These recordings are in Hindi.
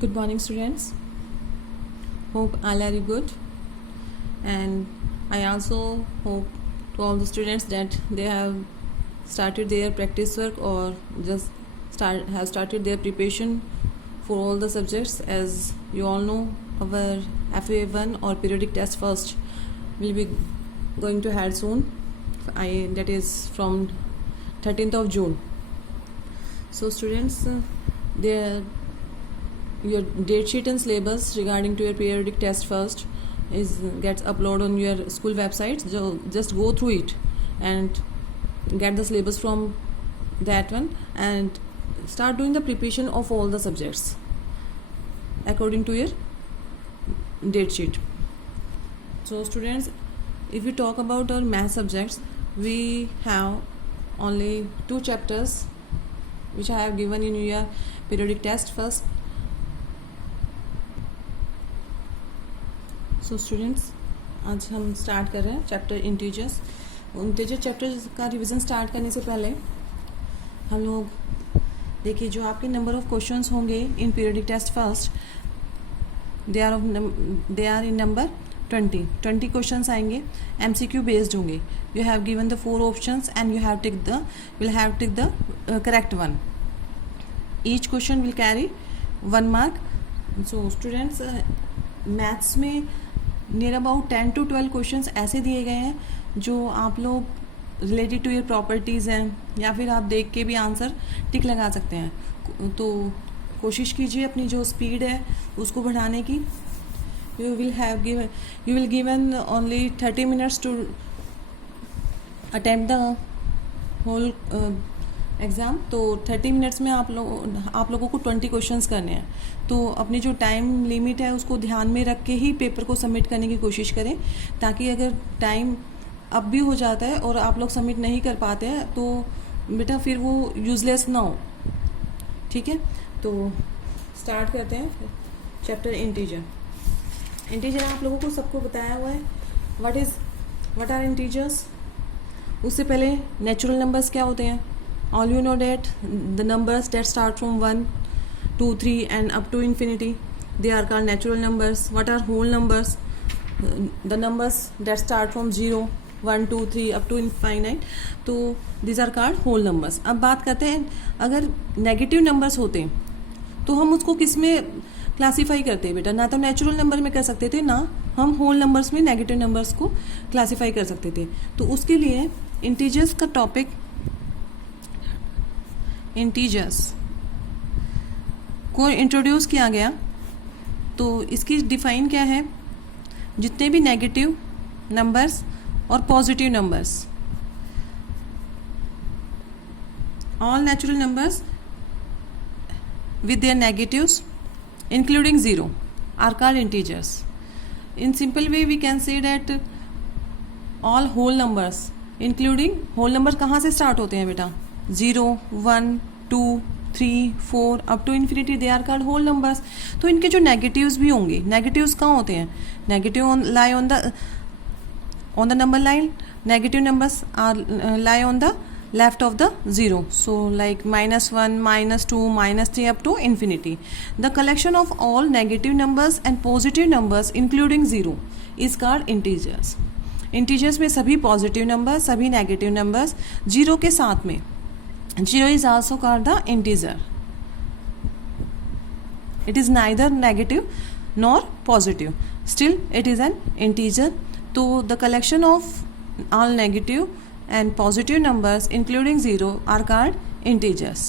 Good morning, students. Hope all are good, and I also hope to all the students that they have started their practice work or just have started their preparation for all the subjects. As you all know, our FA1 or periodic test first will be going to head soon. That is from 13th of June. So students, your date sheet and syllabus regarding to your periodic test first gets uploaded on your school website. So just go through it and get the syllabus from that one and start doing the preparation of all the subjects according to your date sheet. So students, if we talk about our math subjects, we have only 2 chapters which I have given in your periodic test first. So students, आज हम स्टार्ट कर रहे हैं चैप्टर इंटीजर्स चैप्टर का रिवीजन स्टार्ट करने से पहले हम लोग देखिए जो आपके नंबर ऑफ क्वेश्चंस होंगे in periodic test first, they are in number 20 questions आएंगे, MCQ बेस्ड होंगे. You have given the 4 options and you have tick the correct one. Each question will carry 1 mark. So students, maths में नियर अबाउट 10 to 12 क्वेश्चंस ऐसे दिए गए हैं जो आप लोग रिलेटेड टू योर प्रॉपर्टीज़ हैं या फिर आप देख के भी आंसर टिक लगा सकते हैं. तो कोशिश कीजिए अपनी जो स्पीड है उसको बढ़ाने की. You will given only 30 minutes to attempt the whole exam. तो 30 minutes में आप लोगों को 20 क्वेश्चंस करने हैं. तो अपनी जो टाइम लिमिट है उसको ध्यान में रख के ही पेपर को सबमिट करने की कोशिश करें, ताकि अगर टाइम अब भी हो जाता है और आप लोग सबमिट नहीं कर पाते हैं तो बेटा फिर वो यूज़लेस ना हो. ठीक है, तो स्टार्ट करते हैं चैप्टर इंटीजर आप लोगों को सबको बताया हुआ है व्हाट आर इंटीजर्स. उससे पहले नेचुरल नंबर्स क्या होते हैं. All you know that the numbers that start from 1, 2, 3 and up to infinity, they are called natural numbers. What are whole numbers? The numbers that start from 0, 1, 2, 3 up to infinite, तो these are called whole numbers. अब बात करते हैं, अगर नेगेटिव नंबर्स होते हैं तो हम उसको किस में क्लासीफाई करते हैं बेटा. ना तो नेचुरल नंबर में कर सकते थे, ना हम होल नंबर्स में नेगेटिव नंबर्स को क्लासीफाई कर सकते थे. तो उसके लिए इंटीजर्स का टॉपिक, इंटीजर्स को इंट्रोड्यूस किया गया. तो इसकी डिफाइन क्या है. जितने भी नेगेटिव नंबर्स और positive numbers, all natural numbers with their negatives including 0 are called integers. In simple way we can say that all whole numbers including whole numbers कहाँ से स्टार्ट होते हैं बेटा. 0, 1, 2, 3, 4 up to infinity, they are called whole numbers. तो इनके जो नेगेटिव्स भी होंगे, नेगेटिव्स कहाँ होते हैं. Negative lie on the number line. Negative numbers are lie on the left of the 0, so like -1, -2, -3 up to infinity. The collection of all negative numbers and positive numbers including 0 is called integers. Integers में सभी पॉजिटिव नंबर, सभी नेगेटिव नंबर्स 0 के साथ में. 0 is also called the integer. It is neither negative nor positive, still it is an integer. तो the collection of all negative and positive numbers including 0 are called integers.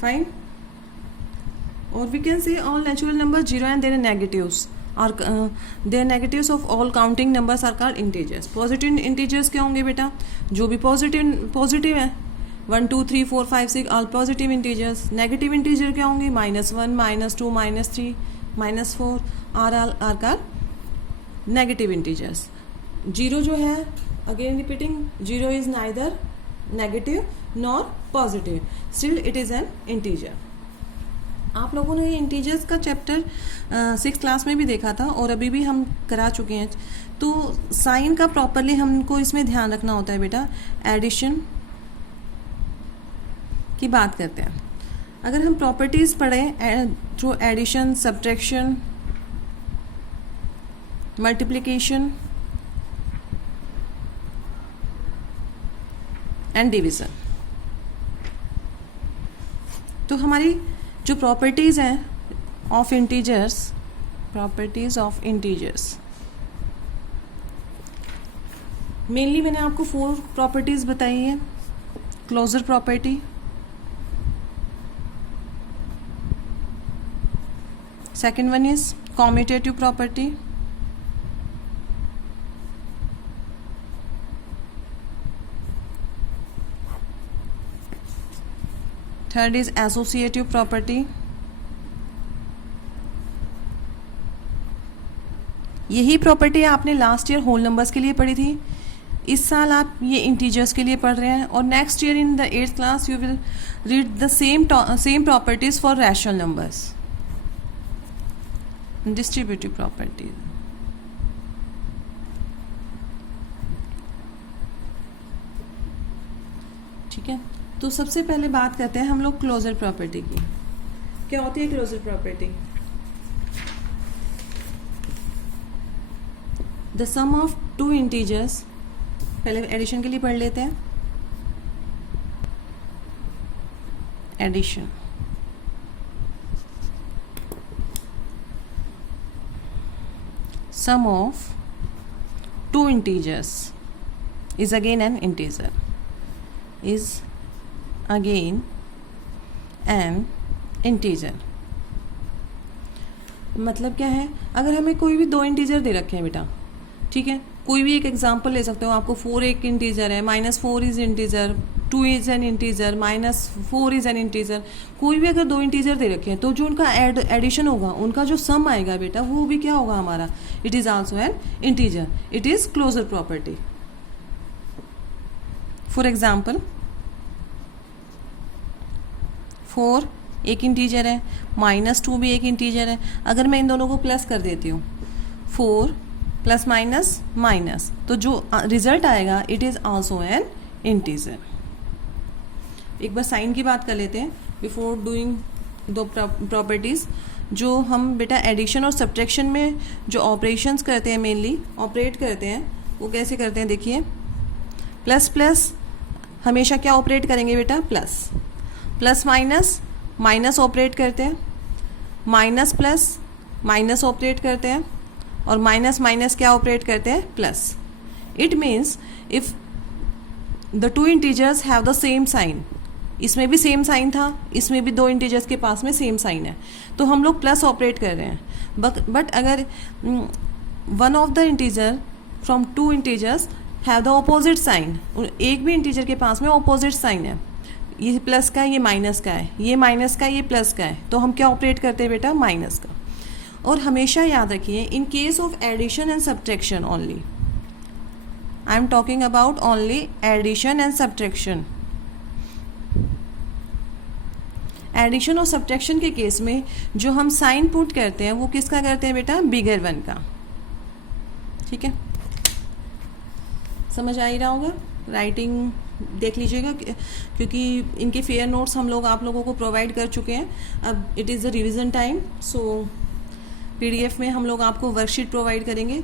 Fine. Or we can say all natural numbers 0 and their negatives are their negatives of all counting numbers are called integers. Positive integers क्या होंगे बेटा. जो भी पॉजिटिव है 1, 2, 3, 4, 5, 6 all positive integers. Negative integer क्या होंगे. -1, -2, -3, -4 are called negative integers. 0 जो है, again repeating, 0 is neither negative nor positive, still it is an integer. आप लोगों ने इंटीजर्स का चैप्टर 6th क्लास में भी देखा था और अभी भी हम करा चुके हैं. तो साइन का प्रॉपरली हमको इसमें ध्यान रखना होता है बेटा. एडिशन की बात करते हैं. अगर हम प्रॉपर्टीज पढ़ें through addition, subtraction, multiplication and division, तो हमारी जो प्रॉपर्टीज़ हैं of integers, properties of integers, mainly मैंने आपको 4 प्रॉपर्टीज़ बताई है. Closure property, second one is commutative property, third is associative property. यही प्रॉपर्टी आपने लास्ट ईयर होल नंबर्स के लिए पढ़ी थी. इस साल आप ये इंटीजर्स के लिए पढ़ रहे हैं, और next year in the 8th class you will read the same properties for rational numbers, distributive properties. ठीक है, तो सबसे पहले बात करते हैं हम लोग क्लोजर प्रॉपर्टी की. क्या होती है closure property? The sum of 2 integers, पहले एडिशन के लिए पढ़ लेते हैं. Addition, sum of 2 integers is again an integer, is again an integer. मतलब क्या है? अगर हमें कोई भी 2 इंटीजर दे रखे हैं बेटा, ठीक है, कोई भी एक एग्जांपल ले सकते हो. आपको 4 एक इंटीजर है, -4 is integer, 2 is an integer, -4 is an integer. कोई भी अगर 2 इंटीजर दे रखे हैं तो जो उनका एडिशन होगा, उनका जो सम आएगा बेटा, वो भी क्या होगा हमारा? It is also an integer. It is closure property. For example 4 एक इंटीजर है, -2 भी एक इंटीजर है. अगर मैं इन दोनों को प्लस कर देती हूँ, 4 प्लस माइनस माइनस, तो जो रिजल्ट आएगा it is also an integer. एक बार साइन की बात कर लेते हैं बिफोर डूइंग दो प्रॉपर्टीज. जो हम बेटा एडिशन और सब्ट्रैक्शन में जो ऑपरेशंस करते हैं, मेनली ऑपरेट करते हैं, वो कैसे करते हैं? देखिए, प्लस प्लस हमेशा क्या ऑपरेट करेंगे बेटा? Plus. Plus minus minus operate करते हैं, माइनस प्लस माइनस ऑपरेट करते हैं, और माइनस माइनस क्या ऑपरेट करते हैं? Plus. It means if the 2 integers have the same sign, इसमें भी सेम साइन था, इसमें भी 2 इंटीजर्स के पास में सेम साइन है, तो हम लोग प्लस ऑपरेट कर रहे हैं. बट अगर one of the integer from 2 integers have the opposite sign, एक भी इंटीजर के पास में ऑपोजिट साइन है, ये प्लस का है, ये माइनस का है, ये माइनस का है, ये प्लस का है, तो हम क्या ऑपरेट करते हैं बेटा? माइनस का. और हमेशा याद रखिए, in case of addition and subtraction only, I am talking about only addition and subtraction. Addition और सब्ट्रैक्शन के केस में जो हम साइन पुट करते हैं वो किसका करते हैं बेटा? बिगर वन का. ठीक है, समझ आ ही रहा होगा. राइटिंग देख लीजिएगा, क्योंकि इनके फेयर नोट्स हम लोग आप लोगों को प्रोवाइड कर चुके हैं. अब it is the revision time, so PDF में हम लोग आपको वर्कशीट प्रोवाइड करेंगे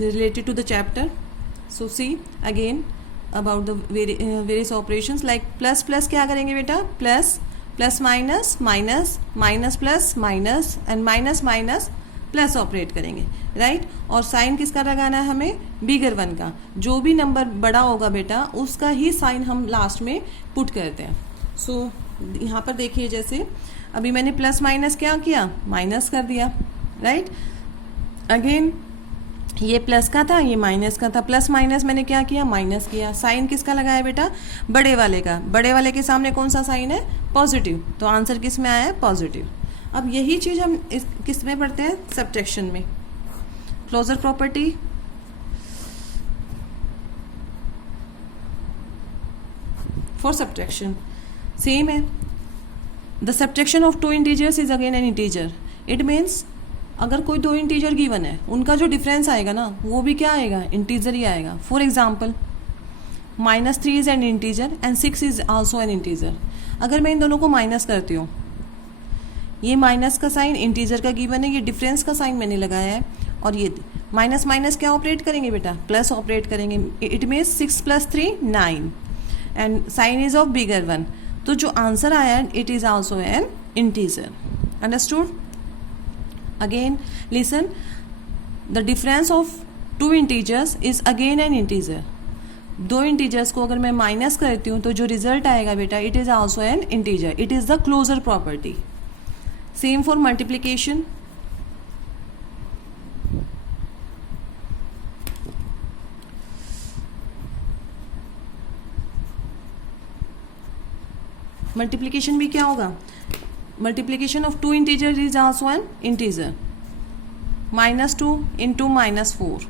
related to the chapter. So see again about the various operations. Like plus plus क्या करेंगे बेटा? Plus plus minus minus minus plus minus and minus minus plus operate करेंगे, राइट. और साइन किसका लगाना है हमें? बिगर वन का. जो भी नंबर बड़ा होगा बेटा, उसका ही साइन हम लास्ट में पुट करते हैं. सो यहाँ पर देखिए, जैसे अभी मैंने प्लस माइनस क्या किया? माइनस कर दिया, राइट. अगेन ये प्लस का था, ये माइनस का था, प्लस माइनस मैंने क्या किया? माइनस किया. साइन किसका लगाया बेटा? बड़े वाले का. बड़े वाले के सामने कौन सा साइन है? पॉजिटिव. तो आंसर किस में आया है? पॉजिटिव. अब यही चीज़ हम किस में पढ़ते हैं? सब्ट्रैक्शन में. Closure property, for subtraction same है. The subtraction of 2 integers is again an integer. It means अगर कोई 2 इंटीजर गिवन है, उनका जो डिफरेंस आएगा ना, वो भी क्या आएगा? इंटीजर ही आएगा. For example -3 is an integer and 6 is also an integer. अगर मैं इन दोनों को माइनस करती हूँ, ये माइनस का साइन इंटीजर का गिवन है, ये डिफरेंस का साइन मैंने लगाया है, और ये माइनस माइनस क्या ऑपरेट करेंगे बेटा, प्लस ऑपरेट करेंगे. It means 6 + 3 9 and sign is of bigger one. तो जो आंसर आया है it is also an integer. Understood? Again listen, the difference of two integers is again an integer. दो इंटीजर्स को अगर मैं माइनस करती हूँ तो जो रिजल्ट आएगा बेटा it is also an integer. It is the closure property. Same for multiplication. Multiplication भी क्या होगा, multiplication of two integer is also an integer. -2 × -4.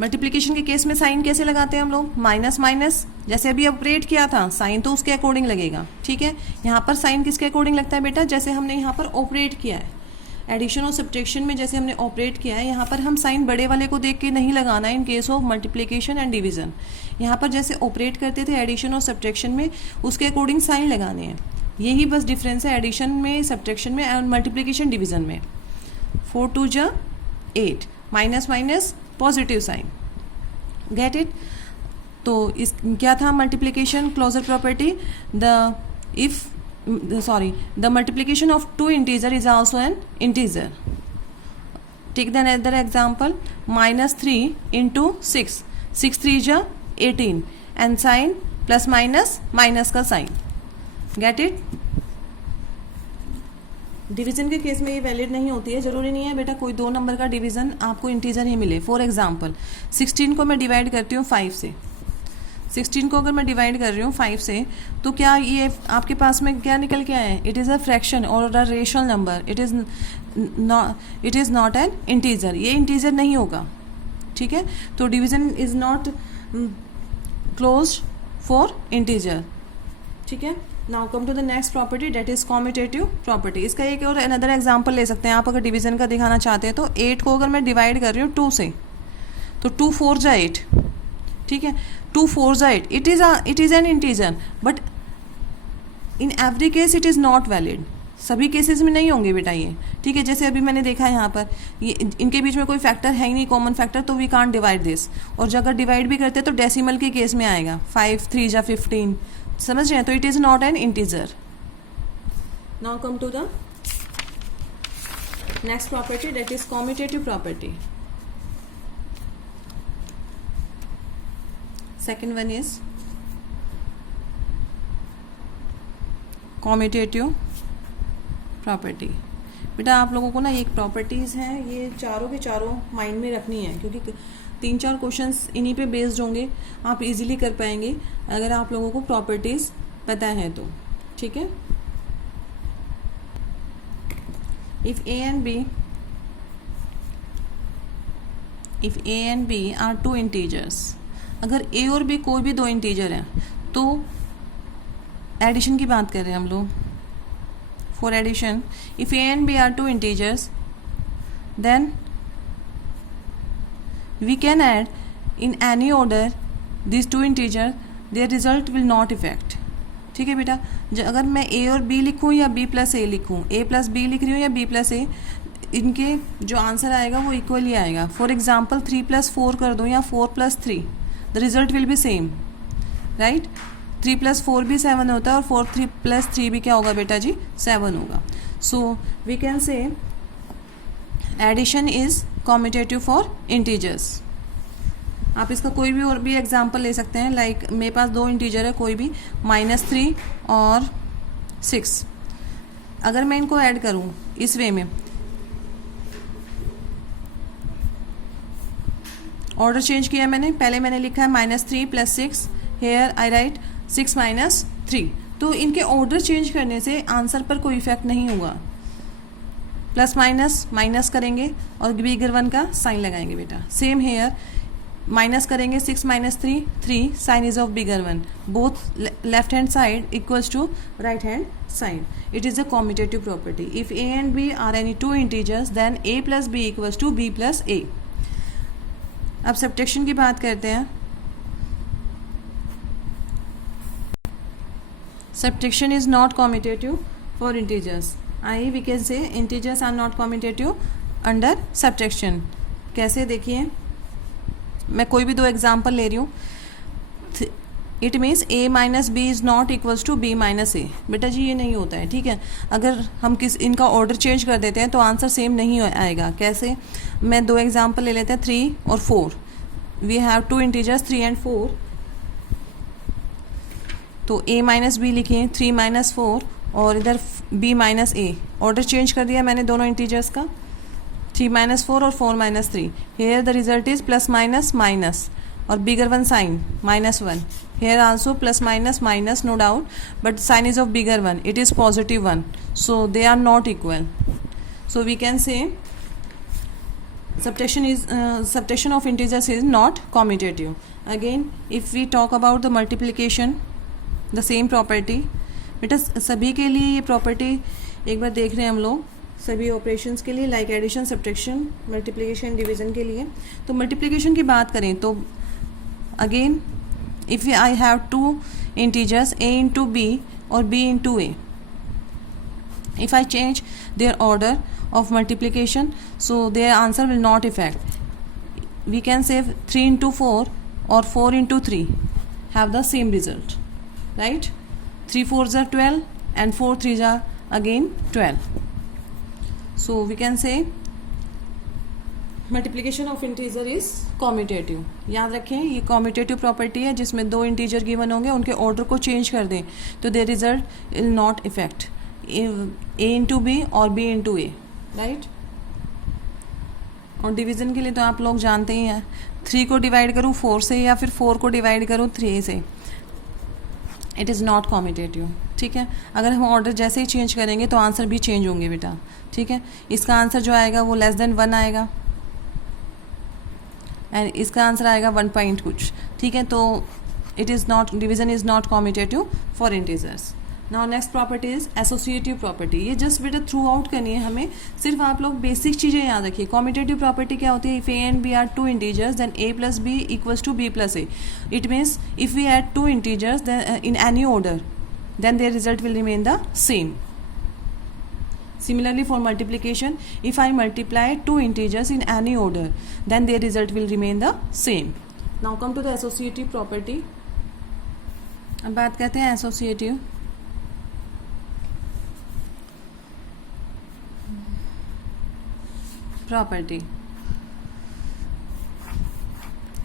Multiplication के केस में साइन कैसे लगाते हैं हम लोग, माइनस माइनस, जैसे अभी ऑपरेट किया था साइन तो उसके अकॉर्डिंग लगेगा. ठीक है, यहाँ पर साइन किसके अकॉर्डिंग लगता है बेटा, जैसे हमने यहाँ पर ऑपरेट किया है. एडिशन और सब्ट्रैक्शन में जैसे हमने ऑपरेट किया है, यहाँ पर हम साइन बड़े वाले को देख के नहीं लगाना है इन case of multiplication and division. यहाँ पर जैसे ऑपरेट करते थे एडिशन और सब्ट्रैक्शन में, उसके अकॉर्डिंग साइन लगाने हैं. यही बस डिफरेंस है एडिशन में, सब्ट्रैक्शन में एंड मल्टीप्लीकेशन डिवीजन में. 4 × 2 = 8, minus minus positive sign. Get it? तो इस क्या था multiplication closure property, the multiplication of two integer is also an integer. Take the another example, -3 × 6, 6 × 3 = 18 and sign plus minus minus का साइन. Get it? डिवीजन के केस में ये वैलिड नहीं होती है. जरूरी नहीं है बेटा कोई 2 नंबर का डिवीजन आपको इंटीजर ही मिले. फॉर एग्जांपल 16 को मैं डिवाइड करती हूँ 5 से. 16 को अगर मैं डिवाइड कर रही हूँ 5 से, तो क्या ये आपके पास में क्या निकल के आया है, इट इज़ अ फ्रैक्शन और a rational number. It is not an integer. ये इंटीजर नहीं होगा. ठीक है, तो division is not closed for integer. ठीक है, now come to the next property, that is commutative property. इसका एक और अनदर एग्जांपल ले सकते हैं आप अगर डिवीजन का दिखाना चाहते हैं. तो 8 को अगर मैं डिवाइड कर रही हूँ 2 से, तो 2 × 4 = 8. ठीक है, 2 × 4 = 8. It is an integer, but in every case it is not valid. सभी केसेस में नहीं होंगे बेटा ये. ठीक है, जैसे अभी मैंने देखा है यहाँ पर ये इनके बीच में कोई फैक्टर है ही नहीं, कॉमन फैक्टर, तो वी कांट डिवाइड दिस. और अगर डिवाइड भी करते तो डेसिमल के केस में आएगा. 5 × 3 = 15. समझ रहे हैं? तो it is not an integer. Now come to the next property, that is commutative property. Second one is commutative property. बेटा आप लोगों को ना एक प्रॉपर्टीज़ हैं, ये चारों के चारों माइंड में रखनी है, क्योंकि 3-4 क्वेश्चंस इन्हीं पे बेस्ड होंगे. आप इजीली कर पाएंगे अगर आप लोगों को प्रॉपर्टीज़ पता है तो. ठीक है, if a and b are 2 integers, अगर ए और बी कोई भी 2 इंटीजर हैं, तो एडिशन की बात कर रहे हैं हम लोग. For addition, if a and b are 2 integers, then we can add in any order these 2 integers, their result will not affect. ठीक है बेटा, अगर मैं a और b लिखूँ या b + a लिखूँ, a + b लिख रही हूँ या b + a, इनके जो आंसर आएगा वो इक्वल ही आएगा. फॉर एग्जाम्पल 3 + 4 कर दूँ या 4 + 3, the result will be same. Right, 3 + 4 भी 7 होता है और 4 + 3 भी क्या होगा बेटा जी, 7 होगा. So we can say addition is commutative for integers. आप इसका कोई भी और भी एग्जांपल ले सकते हैं. लाइक मेरे पास 2 इंटीजर है कोई भी, -3 और 6. अगर मैं इनको ऐड करूं इस वे में, ऑर्डर चेंज किया मैंने. पहले मैंने लिखा है -3 + 6, हेयर आई राइट 6 - 3. तो इनके ऑर्डर चेंज करने से आंसर पर कोई इफेक्ट नहीं होगा. प्लस माइनस माइनस करेंगे और बिगर वन का साइन लगाएंगे बेटा. सेम हेयर, माइनस करेंगे 6 - 3, 3, sign is of bigger one. Both left hand side equals to right hand side. It is a commutative property. If a and b are any 2 integers, then a + b = b + a. अब सब्ट्रैक्शन की बात करते हैं. Subtraction is not commutative for integers. We can say integers are not commutative under subtraction. कैसे देखिए, मैं कोई भी दो एग्जाम्पल ले रही हूँ. It means a minus b is not equals to b minus a. बेटा जी ये नहीं होता है, ठीक है. अगर हम इनका ऑर्डर चेंज कर देते हैं तो आंसर सेम नहीं आएगा. कैसे, मैं दो एग्जाम्पल ले लेते हैं 3 और 4. We have two integers 3 and 4. तो a माइनस बी लिखिए, 3 माइनस 4 और इधर b माइनस ए. ऑर्डर चेंज कर दिया मैंने दोनों इंटीजर्स का, 3 माइनस 4 और 4 minus 3. Here the result is plus minus minus और bigger one sign -1. Here also plus minus minus, no doubt, but sign is of bigger one. It is positive one, so they are not equal. So we can say subtraction of integers is not commutative. Again, if we talk about the multiplication, the same property. बेटा सभी के लिए ये प्रॉपर्टी एक बार देख रहे हैं हम लोग, सभी ऑपरेशंस के लिए, like addition, subtraction, multiplication, division के लिए. तो मल्टीप्लिकेशन की बात करें तो again if I have two integers a into b or b into a, if I change their order of multiplication, so their answer will not affect. We can say 3 into 4 or 4 into 3 have the same result, right? 3 4s are 12 and 4 3s are again 12. So we can say multiplication of integer is commutative. याद रखें ये कॉम्यूटेटिव प्रॉपर्टी है जिसमें दो इंटीजर गिवन होंगे, उनके ऑर्डर को चेंज कर दें तो their result will not effect a into b और बी इंटू ए, राइट. और डिवीज़न के लिए तो आप लोग जानते ही हैं, 3 को डिवाइड करूँ 4 से या फिर 4 को डिवाइड करूँ 3 से, इट इज़ नॉट कॉम्यूटेटिव. ठीक है, अगर हम ऑर्डर जैसे ही चेंज करेंगे तो आंसर भी चेंज होंगे बेटा. ठीक है, इसका आंसर जो आएगा वो लेस देन 1 आएगा एंड इसका आंसर आएगा 1 पॉइंट कुछ. ठीक है, तो it is not, division is not commutative for integers. Now next property is associative property. ये जस्ट बेटा थ्रू आउट करनी है हमें, सिर्फ आप लोग बेसिक चीज़ें याद रखिए. कॉम्यूटेटिव प्रॉपर्टी क्या होती है? If a and b are two integers then a plus b equals to b plus a. It means if we add two integers in any order then their result will remain the same. Similarly for multiplication, if I multiply two integers in any order then their result will remain the same. Now come to the associative property. अब बात करते हैं associative. Property.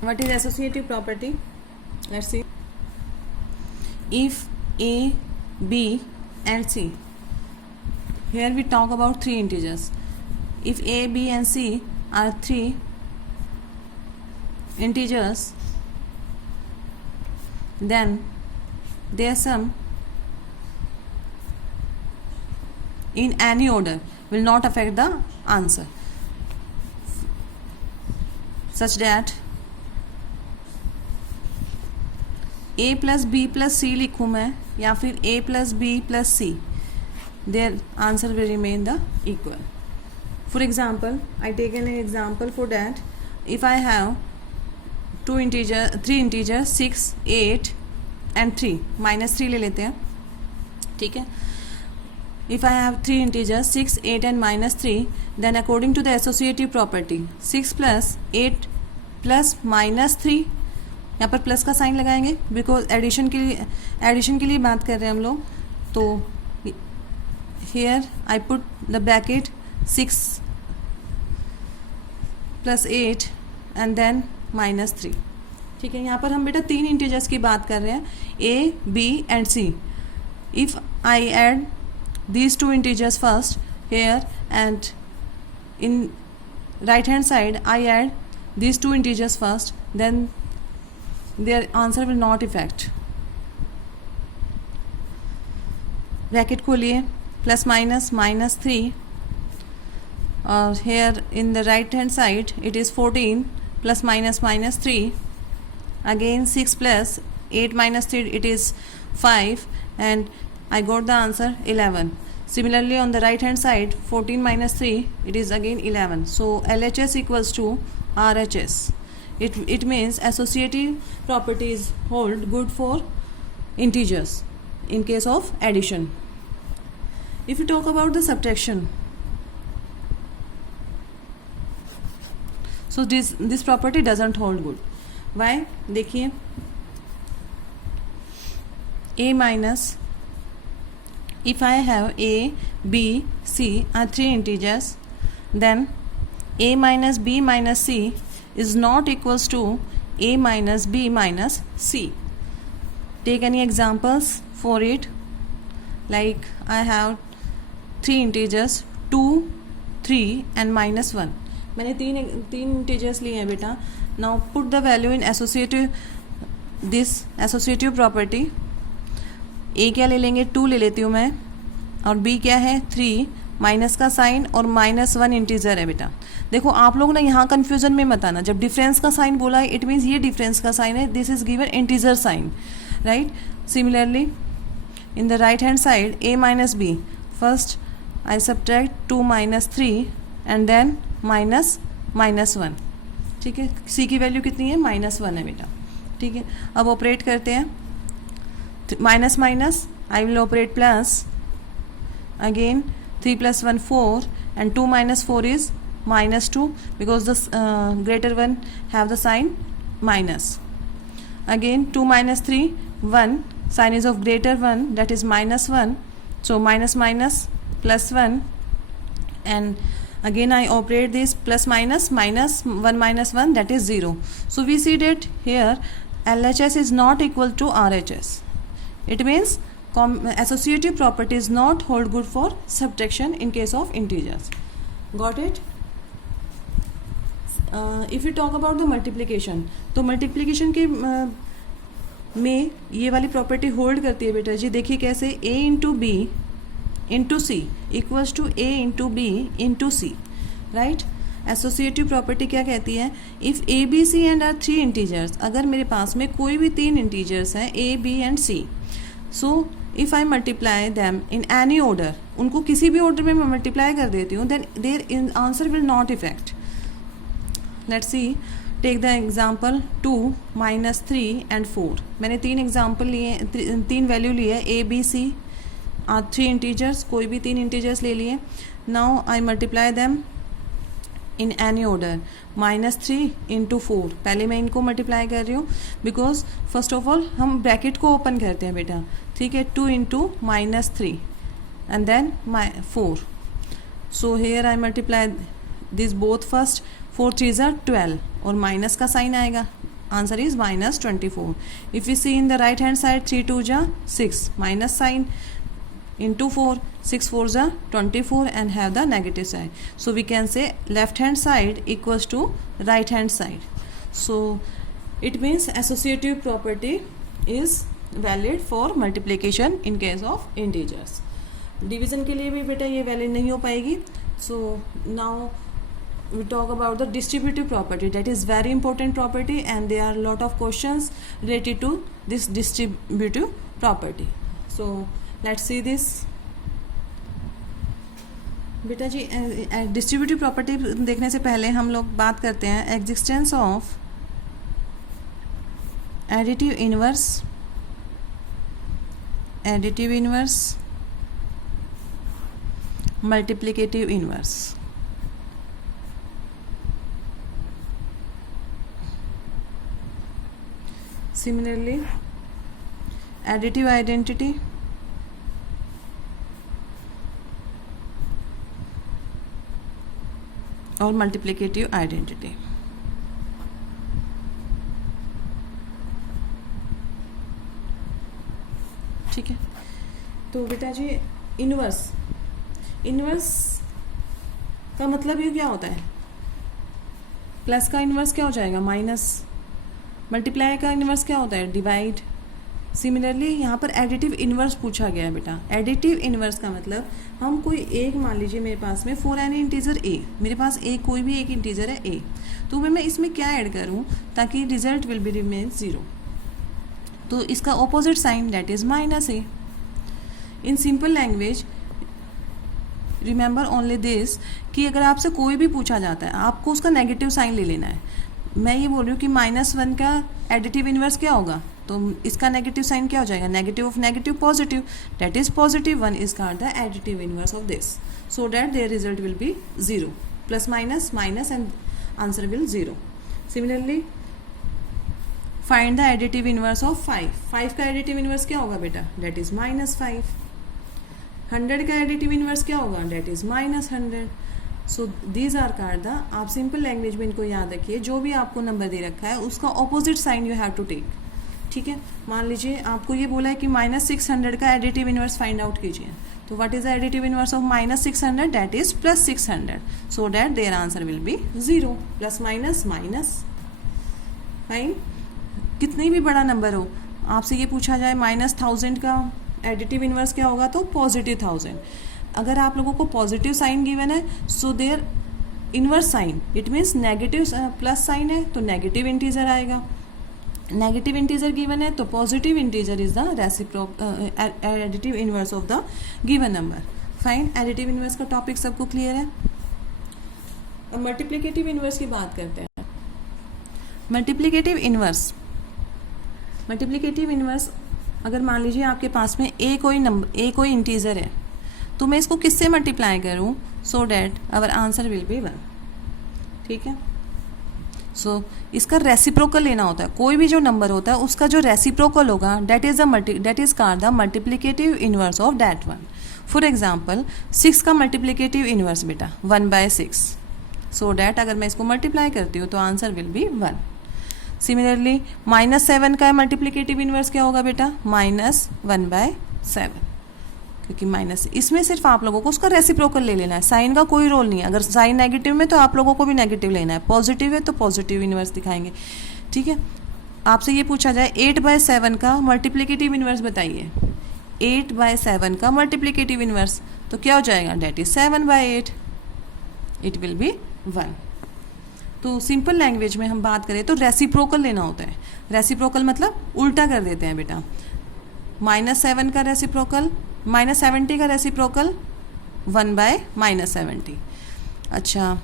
What is associative property? Let's see. If A, B and C. Here we talk about three integers. If A, B and C are three integers, then their sum in any order will not affect the answer, such that a plus b plus c लिखूँ मैं या फिर a plus b plus c, their answer will remain the equal. For example, I take an example for that. If I have three integer 6, 8 and 3, -3 ले लेते हैं. ठीक है, if I have three integer 6, 8 and -3, then according to the associative property 6 plus 8 plus -3, यहाँ पर प्लस का साइन लगाएंगे बिकॉज एडिशन के लिए बात कर रहे हैं हम लोग. तो here I put the bracket 6 plus 8 and then -3. ठीक है, यहाँ पर हम बेटा तीन इंटीजर्स की बात कर रहे हैं, a, b and c. If I add these two integers first here and in right hand side I add these two integers first, then their answer will not affect. Bracket खोलिए, प्लस माइनस -3 और here in the right hand side it is 14 plus -3, again 6 plus 8 -3 it is 5 and I got the answer 11. Similarly on the right hand side 14 minus 3 it is again 11. So LHS equals to RHS. It means associative properties hold good for integers. in case of addition. If you talk about the subtraction, so this property doesn't hold good. Why? देखिए, a minus, if I have a, b, c are three integers, then a minus b minus c is not equals to a minus b minus c. Take any examples for it. Like I have three integers 2, 3 and minus 1. मैंने तीन इंटीजर्स लिए हैं बेटा. Now put the value in associative property. A क्या ले लेंगे, 2 ले लेती हूँ मैं, और बी क्या है 3, माइनस का साइन और माइनस 1 इंटीजर है बेटा. देखो आप लोग ना यहाँ कन्फ्यूजन में मत आना. जब डिफरेंस का साइन बोला है, इट मीन्स ये डिफरेंस का साइन है. This is given integer sign, right. Similarly in the right hand side a minus b, first I subtract 2 minus 3 and then minus 1. ठीक है, c की वैल्यू कितनी है, -1 है बेटा. ठीक है, अब ऑपरेट करते हैं. Minus minus, I will operate plus. Again 3 + 1 4 and 2 minus 4 is -2 because the greater one have the sign minus. Again 2 minus 3 1, sign is of greater one, that is -1, so minus minus plus 1, and again I operate this plus minus 1 minus 1, that is 0. So we see that here LHS is not equal to RHS. It means associative properties not hold good for subtraction in case of integers. Got it? If you talk about the multiplication, तो multiplication के में ये वाली प्रॉपर्टी होल्ड करती है बेटा जी. देखिए कैसे, a into b into c equals to a into b into c, right. Associative property क्या कहती है, if a b c and are 3 integers, अगर मेरे पास में कोई भी 3 इंटीजर्स हैं a b and c, so if I multiply them in any order, उनको किसी भी ऑर्डर में मैं मल्टीप्लाई कर देती हूँ, then their answer will not effect. Let's see, take the example 2 minus 3 and 4. मैंने 3 एग्जाम्पल लिए, 3 वैल्यू लिए, a b c are 3 integers, कोई भी 3 इंटीजर्स ले लिए. Now I multiply them in any order. -3 into 4, पहले मैं इनको मल्टीप्लाई कर रही हूँ बिकॉज फर्स्ट ऑफ ऑल हम ब्रैकेट को ओपन करते हैं बेटा. ठीक है, 2 into -3 and then 4. So here I multiply this both first. 4 3s are 12 और माइनस का साइन आएगा. Answer is -24. If you see in the right hand side, 3 2s are 6, minus sign into 4, 6 4s are 24 and have the negative side. So we can say left hand side equals to right hand side. So it means associative property is valid for multiplication in case of integers. Division के लिए भी बेटा ये valid नहीं हो पाएगी. So now we talk about the distributive property. That is very important property and there are lot of questions related to this distributive property. So let's see this. बेटा जी डिस्ट्रीब्यूटिव प्रॉपर्टी देखने से पहले हम लोग बात करते हैं existence of additive inverse, multiplicative inverse. Similarly additive identity और मल्टीप्लिकेटिव आइडेंटिटी. ठीक है, तो बेटा जी इनवर्स का मतलब ये क्या होता है, प्लस का इनवर्स क्या हो जाएगा माइनस, मल्टीप्लाई का इनवर्स क्या होता है डिवाइड. सिमिलरली यहाँ पर एडिटिव इनवर्स पूछा गया है बेटा. एडिटिव इनवर्स का मतलब हम कोई एक, मान लीजिए मेरे पास में फॉर एनी इंटीजर ए, मेरे पास एक कोई भी एक इंटीजर है ए, तो मैं इसमें क्या ऐड करूँ ताकि रिजल्ट विल बी रिमेन 0. तो इसका opposite sign that is -a. In simple language remember only this कि अगर आपसे कोई भी पूछा जाता है आपको उसका नेगेटिव साइन ले लेना है. मैं ये बोल रही हूँ कि -1 का एडिटिव इनवर्स क्या होगा तो इसका नेगेटिव साइन क्या हो जाएगा, negative of negative positive, that is positive 1 is called the additive inverse of this, so that there result will be 0, plus minus minus and answer will 0. Similarly find the additive inverse of 5. 5 का एडिटिव इनवर्स क्या होगा बेटा, दैट इज -5. 100 का एडिटिव इनवर्स क्या होगा, that is -100. So these are called the, आप सिंपल लैंग्वेज में इनको याद रखिए, जो भी आपको नंबर दे रखा है उसका opposite sign you have to take. ठीक है, मान लीजिए आपको ये बोला है कि -600 का एडिटिव इनवर्स फाइंड आउट कीजिए, तो what is the additive inverse of -600, that is +600, so that their answer will be 0, plus minus minus. Fine, कितनी भी बड़ा नंबर हो, आपसे ये पूछा जाए -1000 का एडिटिव इनवर्स क्या होगा, तो +1000. अगर आप लोगों को पॉजिटिव साइन गिवन है, so their inverse sign, it means negative plus sign है तो नेगेटिव इंटीजर आएगा. नेगेटिव इंटीजर गिवन है तो positive integer is the additive inverse of the given number. Fine, additive inverse का टॉपिक सबको क्लियर है. अब मल्टीप्लिकेटिव इनवर्स की बात करते हैं. मल्टीप्लिकेटिव इनवर्स, मल्टीप्लिकेटिव इनवर्स अगर मान लीजिए आपके पास में ए कोई इंटीजर है, तो मैं इसको किससे मल्टीप्लाई करूं, so that our answer will be 1. ठीक है, सो इसका रेसिप्रोकल लेना होता है. कोई भी जो नंबर होता है उसका जो रेसिप्रोकल होगा, that is called the multiplicative inverse of that one. For example 6 का मल्टीप्लिकेटिव इनवर्स बेटा 1/6, सो डैट अगर मैं इसको मल्टीप्लाई करती हूँ तो आंसर विल बी 1. सिमिलरली -7 का मल्टीप्लिकेटिव इनवर्स क्या होगा बेटा, -1/7, क्योंकि माइनस, इसमें सिर्फ आप लोगों को उसका रेसिप्रोकल ले लेना है, साइन का कोई रोल नहीं है. अगर साइन नेगेटिव में तो आप लोगों को भी नेगेटिव लेना है, पॉजिटिव है तो पॉजिटिव इनवर्स दिखाएंगे. ठीक है, आपसे ये पूछा जाए 8/7 का मल्टीप्लिकेटिव इनवर्स बताइए, 8/7 का मल्टीप्लिकेटिव इनवर्स तो क्या हो जाएगा, that is 7/8, it will be 1. तो सिंपल लैंग्वेज में हम बात करें तो रेसिप्रोकल लेना होता है. रेसिप्रोकल मतलब उल्टा कर देते हैं बेटा. -7 का रेसिप्रोकल, -70 का रेसिप्रोकल 1/-70. अच्छा,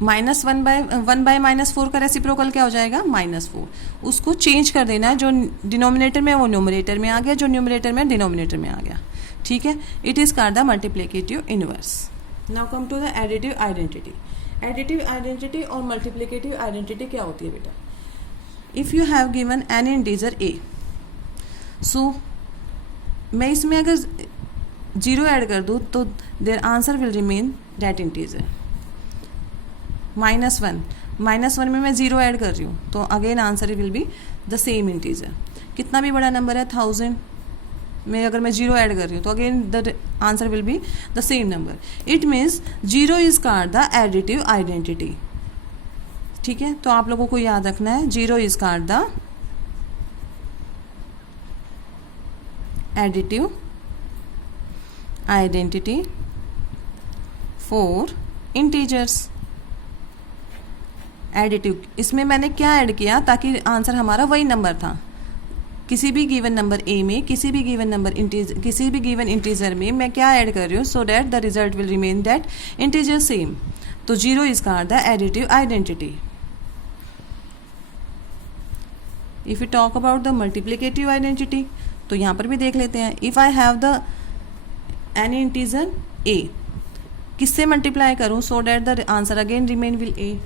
-1/-4 का रेसिप्रोकल क्या हो जाएगा, -4. उसको चेंज कर देना है, जो डिनोमिनेटर में वो न्यूमरेटर में आ गया, जो न्यूमरेटर में डिनोमिनेटर में आ गया. ठीक है, it is called the multiplicative inverse. Now come to the additive identity. Additive identity और मल्टीप्लिकेटिव आइडेंटिटी क्या होती है बेटा. If you have given an integer a, so मैं इसमें अगर 0 ऐड कर दूँ तो their answer will remain that integer. -1 में मैं 0 ऐड कर रही हूँ तो again answer will be the same integer. कितना भी बड़ा नंबर है 1000 में अगर मैं 0 ऐड कर रही हूँ तो again the answer will be the same number. It means 0 is called the additive identity. ठीक है, तो आप लोगों को याद रखना है 0 is called the additive identity for integers. Additive, इसमें मैंने क्या ऐड किया ताकि आंसर हमारा वही नंबर था. किसी भी गिवन नंबर ए में, किसी भी गिवन इंटीजर में मैं क्या ऐड कर रही हूँ, so that the result will remain that integer same. तो 0 is called the additive identity. If you talk about the multiplicative identity, तो यहाँ पर भी देख लेते हैं. If I have the any integer a, किससे मल्टीप्लाई करूँ, so that the answer again remain will a.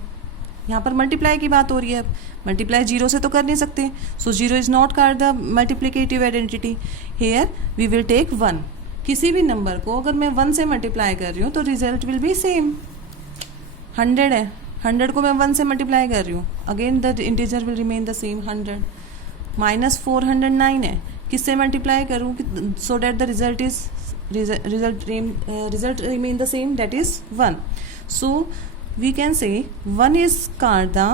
यहाँ पर मल्टीप्लाई की बात हो रही है, मल्टीप्लाई 0 से तो कर नहीं सकते, so 0 is not called the multiplicative identity. Here we will take 1. किसी भी नंबर को अगर मैं 1 से मल्टीप्लाई कर रही हूँ तो रिजल्ट विल बी सेम. 100 है, 100 को मैं 1 से मल्टीप्लाई कर रही हूँ, again the integer will remain the same 100. -409 है, किससे मल्टीप्लाई करूँ, so that the result remain the same, that is 1. So we can say 1 is called the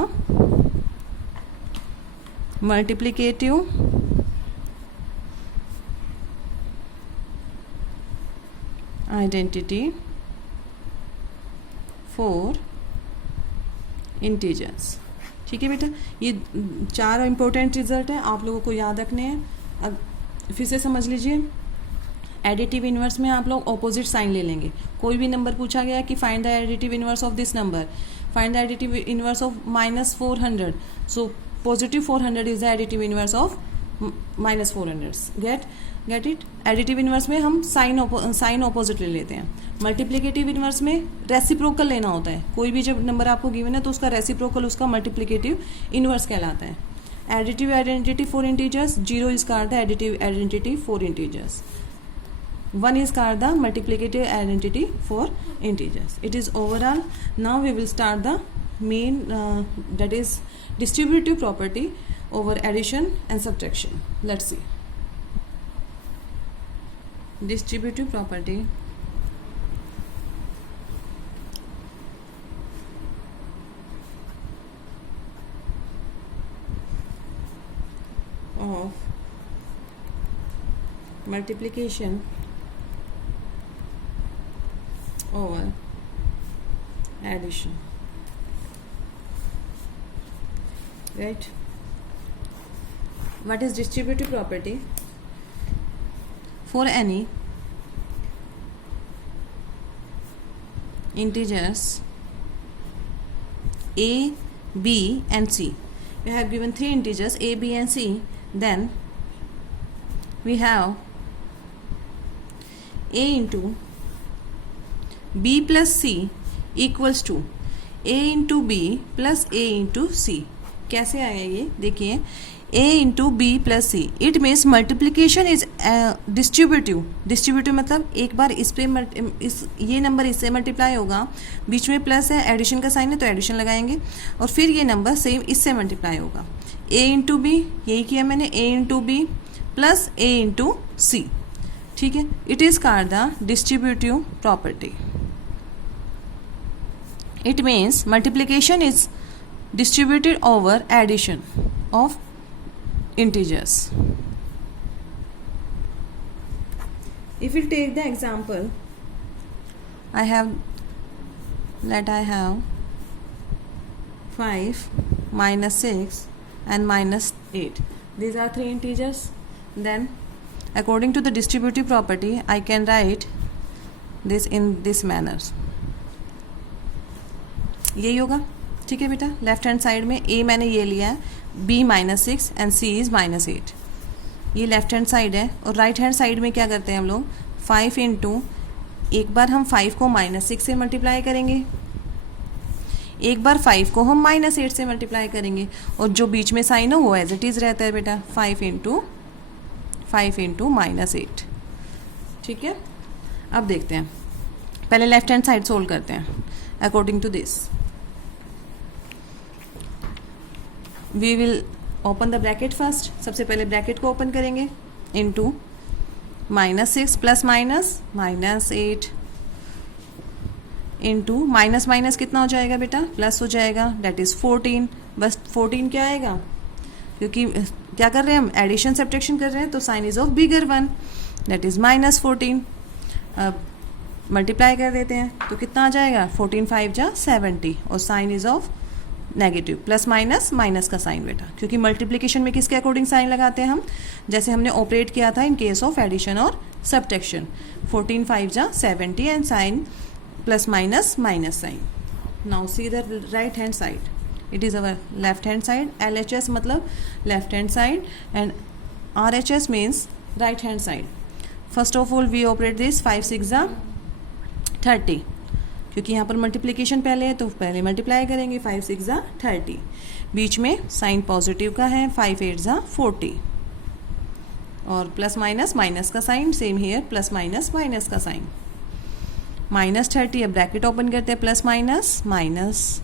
multiplicative identity for integers. ठीक है बेटा, ये 4 इंपॉर्टेंट रिजल्ट है, आप लोगों को याद रखने हैं. अब फिर से समझ लीजिए. एडिटिव इनवर्स में आप लोग ऑपोजिट साइन ले लेंगे. कोई भी नंबर पूछा गया कि find the additive inverse of this number, find the additive inverse of -400, so positive 400 is the additive inverse of minus 400. Get it? Additive inverse में हम साइन ऑपोजिट ले लेते हैं. मल्टीप्लिकेटिव इनवर्स में रेसिप्रोकल लेना होता है. कोई भी जब नंबर आपको गिवन है तो उसका रेसिप्रोकल उसका मल्टीप्लिकेटिव इनवर्स कहलाता है. Additive identity for integers, 0 is called the additive identity for integers. 1 is called the multiplicative identity for integers. It is overall. Now we will start the main that is distributive property over addition and subtraction. Let's see. Distributive property of multiplication over addition. Right? What is distributive property? For any integers a, b and c, we have given three integers a, b and c. Then we have a into b plus c equals to a into b plus a into c. कैसे आया ये देखिए, a into b plus c. It means multiplication is distributive मतलब एक बार इस पे ये नंबर इससे मल्टीप्लाई होगा, बीच में प्लस है, एडिशन का साइन है तो एडिशन लगाएंगे, और फिर ये नंबर सेम इससे मल्टीप्लाई होगा. a इंटू बी, यही किया मैंने, a into b plus a into c. ठीक है, it is called the distributive property. It means multiplication is distributed over addition of integers. If we take the example, I have 5 minus 6 and minus 8. These are three integers. Then according to the distributive property I can write this in this manner. यही होगा. ठीक है बेटा, लेफ्ट हैंड साइड में a मैंने ये लिया है, b -6 एंड c इज़ -8. ये लेफ्ट हैंड साइड है. और राइट हैंड साइड में क्या करते हैं हम लोग, 5 इंटू, एक बार हम 5 को -6 से मल्टीप्लाई करेंगे, एक बार 5 को हम -8 से मल्टीप्लाई करेंगे, और जो बीच में साइन है वो एज इट इज़ रहता है बेटा, 5 इंटू -8. ठीक है, अब देखते हैं, पहले लेफ्ट हैंड साइड सोल्व करते हैं according to this. We will open the bracket first. सबसे पहले ब्रैकेट को ओपन करेंगे, इंटू -6 प्लस -8 इंटू माइनस कितना हो जाएगा बेटा, प्लस हो जाएगा, डेट इज़ 14. बस 14 क्या आएगा, क्योंकि क्या कर रहे हैं हम, एडिशन सब्ट्रैक्शन कर रहे हैं, तो sign is of bigger one, that is -14. अब मल्टीप्लाई कर देते हैं तो कितना आ जाएगा, 14 5 जा 70, और sign is of negative, plus minus का साइन बेटा, क्योंकि मल्टीप्लिकेशन में किसके अकॉर्डिंग साइन लगाते हैं हम, जैसे हमने ऑपरेट किया था इन केस ऑफ एडिशन और सब्ट्रैक्शन. 14 5 जा 70 and sign plus minus sign. Now see the right hand side, it is our left hand side. LHS मतलब left hand side and RHS means right hand side. First of all we operate this 5 6 जा 30, क्योंकि यहाँ पर मल्टीप्लिकेशन पहले है तो पहले मल्टीप्लाई करेंगे, 5 6 जा 30, बीच में साइन पॉजिटिव का है, 5 8 जा 40, और प्लस माइनस का sign, same here plus minus का साइन, -30. अब ब्रैकेट ओपन करते हैं, प्लस माइनस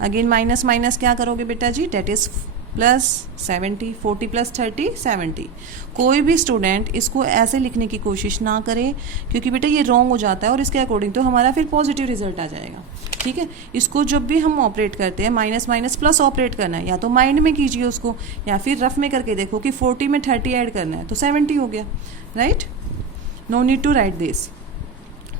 अगेन माइनस क्या करोगे बेटा जी, डेट इज़ प्लस 70. 40 प्लस 30 70. कोई भी स्टूडेंट इसको ऐसे लिखने की कोशिश ना करे, क्योंकि बेटा ये रॉन्ग हो जाता है और इसके अकॉर्डिंग तो हमारा फिर पॉजिटिव रिजल्ट आ जाएगा. ठीक है, इसको जब भी हम ऑपरेट करते हैं माइनस प्लस ऑपरेट करना है, या तो माइंड में कीजिए उसको, या फिर रफ में करके देखो कि 40 में 30 ऐड करना है तो 70 हो गया. Right, no need to write this.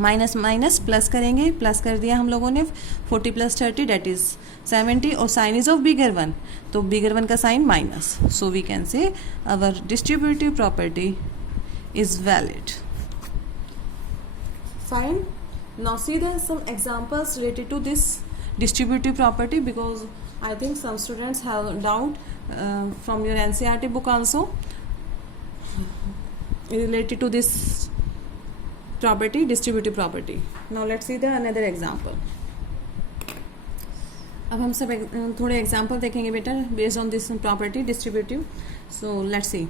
Minus plus करेंगे, प्लस कर दिया हम लोगों ने, 40 प्लस 30 डेट इज़ 70, और sign is of bigger one, तो बिगर वन का sign minus. So we can say our distributive property is valid. Fine. Now see the some examples related to this distributive property, because I think some students have doubt from your NCERT book also related to this property, distributive property. Now let's see the another example. अब हम सब थोड़े एग्जाम्पल देखेंगे बेटा based on this property distributive. So let's see.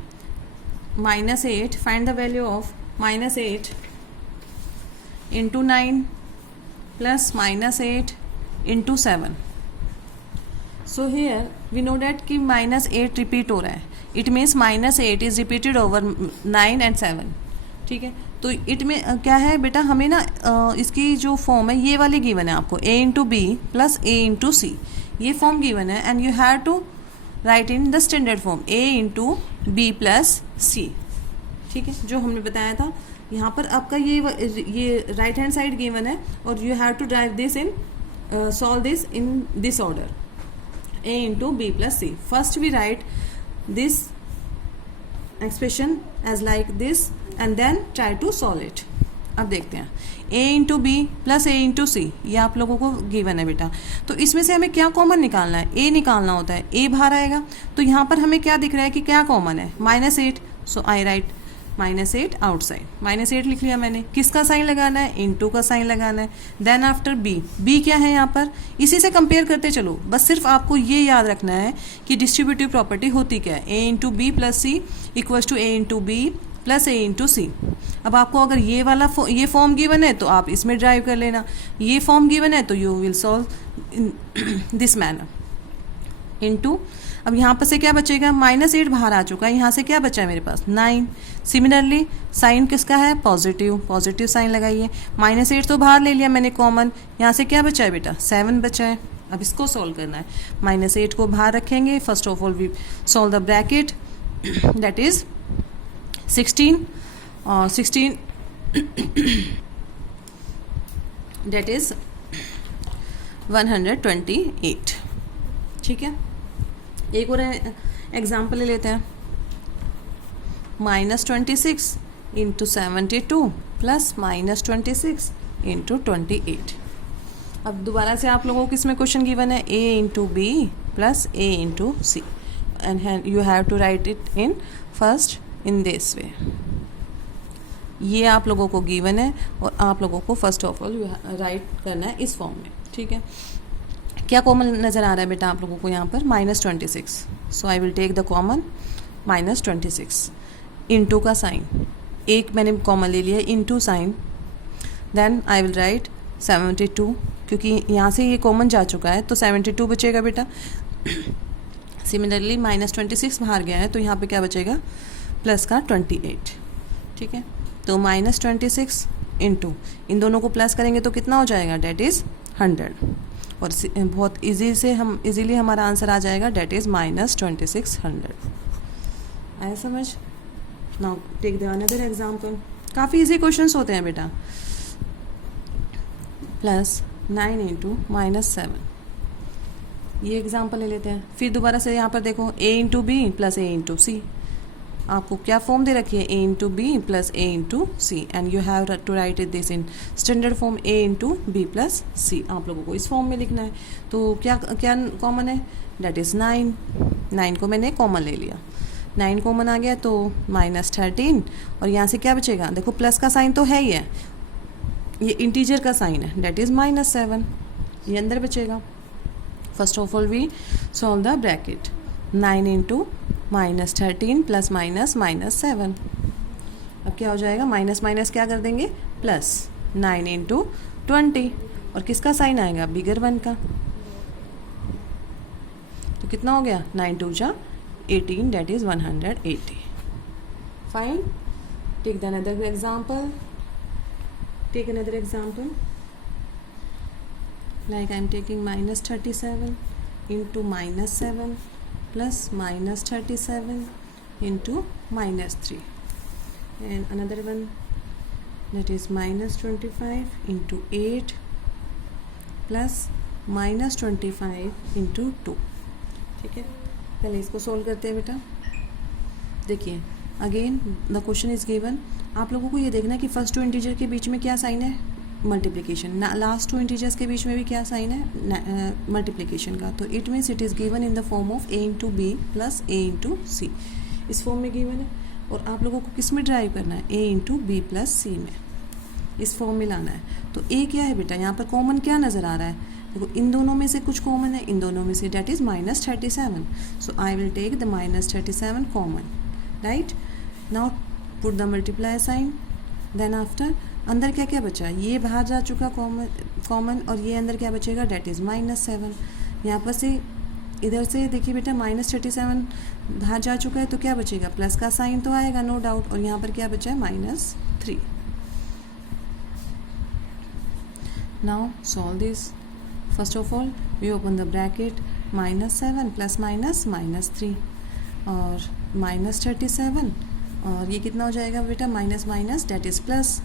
-8, find the value of -8 into 9 plus -8 into 7. So here we know that कि -8 रिपीट हो रहा है. It means -8 is repeated over 9 and 7. ठीक है, तो इट में क्या है बेटा, हमें ना इसकी जो फॉर्म है ये वाली गिवन है आपको, a into b plus a into c. ये फॉर्म गिवन है and you have to write in the standard form a into b plus c. ठीक है, जो हमने बताया था यहाँ पर आपका ये राइट हैंड साइड गिवन है और you have to derive this in solve this in this order, a into b plus c. First we write this expression as like this and then try to solve it. अब देखते हैं a into b plus a into c, ये आप लोगों को गिवन है बेटा. तो इसमें से हमें क्या कॉमन निकालना है, a निकालना होता है, a बाहर आएगा. तो यहाँ पर हमें क्या दिख रहा है कि क्या कॉमन है, -8. सो आई राइट -8 आउटसाइड. -8 लिख लिया मैंने. किसका साइन लगाना है, इंटू का साइन लगाना है. देन आफ्टर बी क्या है यहाँ पर, इसी से कंपेयर करते चलो. बस सिर्फ आपको ये याद रखना है कि डिस्ट्रीब्यूटिव प्रॉपर्टी होती क्या है, a into b plus c equals to a into b plus a into c. अब आपको अगर ये वाला ये फॉर्म गिवन है तो आप इसमें ड्राइव कर लेना. ये फॉर्म गिवन है तो you will solve in this manner into. अब यहाँ पर से क्या बचेगा, -8 बाहर आ चुका है, यहाँ से क्या बचा है मेरे पास 9. सिमिलरली साइन किसका है, पॉजिटिव, पॉजिटिव साइन लगाइए. -8 तो बाहर ले लिया मैंने कॉमन, यहाँ से क्या बचा है बेटा 7 बचा है. अब इसको सॉल्व करना है. -8 को बाहर रखेंगे. First of all we solve the bracket, that is 16 और 16 that is 128. ठीक है, एक और एग्जाम्पल ले लेते हैं. -26 इंटू 72 प्लस -26 इंटू 28. अब दोबारा से आप लोगों को किसमें क्वेश्चन गिवन है, a into b plus a into c and you have to write it in first in this way. ये आप लोगों को गिवन है और आप लोगों को फर्स्ट ऑफ ऑल राइट करना है इस फॉर्म में. ठीक है, क्या कॉमन नज़र आ रहा है बेटा आप लोगों को यहाँ पर, -26. So I will take the common -26 into का साइन, एक मैंने कॉमन ले लिया into sign. Then I will write 72, क्योंकि यहाँ से ये कॉमन जा चुका है तो 72 बचेगा बेटा. सिमिलरली -26 बाहर गया है तो यहाँ पे क्या बचेगा, प्लस का 28. ठीक है, तो -26 इंटू इन दोनों को प्लस करेंगे तो कितना हो जाएगा, डेट इज़ 100. और बहुत इजी से हम इजीली हमारा आंसर आ जाएगा, डेट इज़ -2600. आया समझ. Now take the another example. काफ़ी इजी क्वेश्चंस होते हैं बेटा. +9 इंटू -7, ये एग्जाम्पल ले लेते हैं. फिर दोबारा से यहाँ पर देखो a into b plus a into c. आपको क्या फॉर्म दे रखी है, a into b plus a into c and you have to write it this in standard form a into b plus c. आप लोगों को इस फॉर्म में लिखना है. तो क्या क्या कॉमन है, डेट इज़ 9. 9 को मैंने कॉमन ले लिया. 9 कॉमन आ गया तो -13 और यहाँ से क्या बचेगा, देखो प्लस का साइन तो है ही है, ये इंटीजर का साइन है, डेट इज़ -7. ये अंदर बचेगा. First of all we solve the bracket. 9 into -13 plus -7. अब क्या हो जाएगा, माइनस माइनस क्या कर देंगे, प्लस. 9 इंटू 20 और किसका साइन आएगा, बिगर 1 का. तो कितना हो गया, 9 2 जा 18, that is 180. Fine. Take the another example. Take another example. Like I am taking -37 into -7 plus -37 into -3, and another one that is -25 into 8 plus -25 into 2. ठीक है, पहले इसको सोल्व करते हैं बेटा. देखिए again the question is given. आप लोगों को ये देखना है कि फर्स्ट टू इंटीजर के बीच में क्या साइन है, मल्टीप्लिकेशन, लास्ट टू इंटीजर्स के बीच में भी क्या साइन है, मल्टीप्लिकेशन का, तो it means it is given in the form of a into b plus a into c, इस फॉर्म में गिवन है। और आप लोगों को किस में ड्राइव करना है, a इंटू बी प्लस सी में, इस फॉर्म में लाना है। तो a क्या है बेटा, यहाँ पर कॉमन क्या नज़र आ रहा है, देखो इन दोनों में से कुछ कॉमन है, इन दोनों में से, that is -37, so I will take the -37 common, right. Now put the multiply sign, then after अंदर क्या क्या बचा, ये बाहर जा चुका कॉमन और ये अंदर क्या बचेगा, डेट इज़ -7। यहाँ पर से इधर से देखिए बेटा -37 बाहर जा चुका है, तो क्या बचेगा, प्लस का साइन तो आएगा नो डाउट, और यहाँ पर क्या बचा है, -3। Now solve this. First of all we open the bracket, -7 plus minus -3 और -37, और ये कितना हो जाएगा बेटा, minus minus that is plus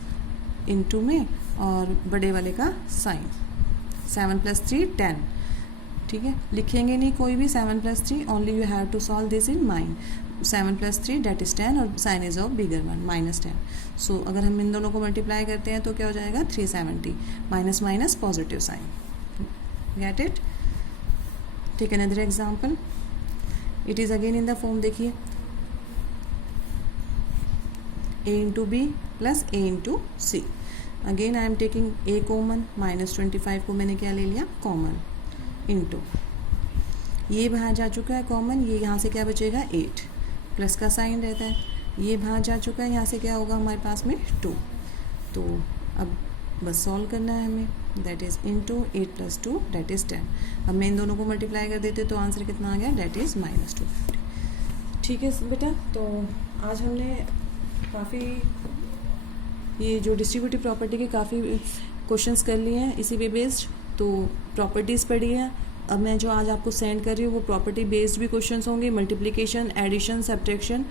into में और बड़े वाले का साइन, 7 + 3 10, ठीक है। लिखेंगे नहीं कोई भी 7 + 3, only you have to solve this in mind. 7 + 3 that is 10 और sign is of bigger one -10। सो अगर हम इन दोनों को मल्टीप्लाई करते हैं तो क्या हो जाएगा, 370, minus minus positive sign, get it. Take another example, it is again in the form, देखिए a into b plus a into c, again I am taking a common, -25 को मैंने क्या ले लिया कॉमन, इंटू ये बाहर जा चुका है कॉमन, ये यहाँ से क्या बचेगा 8, प्लस का साइन रहता है, ये बाहर जा चुका है, यहाँ से क्या होगा हमारे पास में 2, तो अब बस सॉल्व करना है हमें, that is into 8 + 2 date is 10। अब मैं इन दोनों को मल्टीप्लाई कर देते तो आंसर कितना आ गया, डेट इज़ -250। ठीक है बेटा, तो आज हमने काफ़ी ये जो डिस्ट्रीब्यूटिव प्रॉपर्टी के काफ़ी क्वेश्चंस कर लिए हैं इसी पे बेस्ड, तो प्रॉपर्टीज़ पढ़ी है। अब मैं जो आज आपको सेंड कर रही हूँ वो प्रॉपर्टी बेस्ड भी क्वेश्चंस होंगे, मल्टीप्लिकेशन, एडिशन, सब्ट्रैक्शन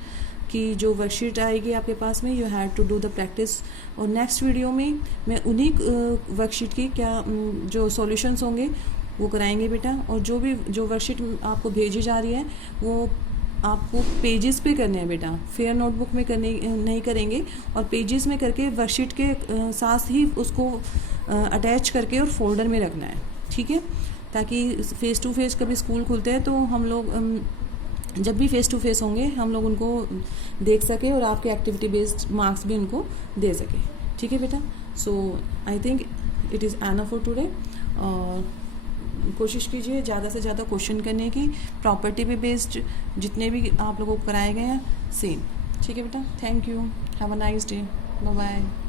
की जो वर्कशीट आएगी आपके पास में, you have to do the practice. और नेक्स्ट वीडियो में मैं उन्हीं वर्कशीट की क्या जो सॉल्यूशंस होंगे वो कराएंगे बेटा, और जो वर्कशीट आपको भेजी जा रही है वो आपको पेजेस पे करने हैं बेटा, फेयर नोटबुक में करने नहीं करेंगे, और पेजेस में करके वर्कशीट के साथ ही उसको अटैच करके और फोल्डर में रखना है, ठीक है, ताकि फेस टू फेस कभी स्कूल खुलते हैं तो हम लोग जब भी फेस टू फेस होंगे हम लोग उनको देख सके और आपके एक्टिविटी बेस्ड मार्क्स भी उनको दे सके, ठीक है बेटा। So I think it is enough for today, और कोशिश कीजिए ज़्यादा से ज़्यादा क्वेश्चन करने की, प्रॉपर्टी पे बेस्ड जितने भी आप लोगों को कराए गए हैं सेम, ठीक है बेटा। Thank you, have a nice day, bye bye.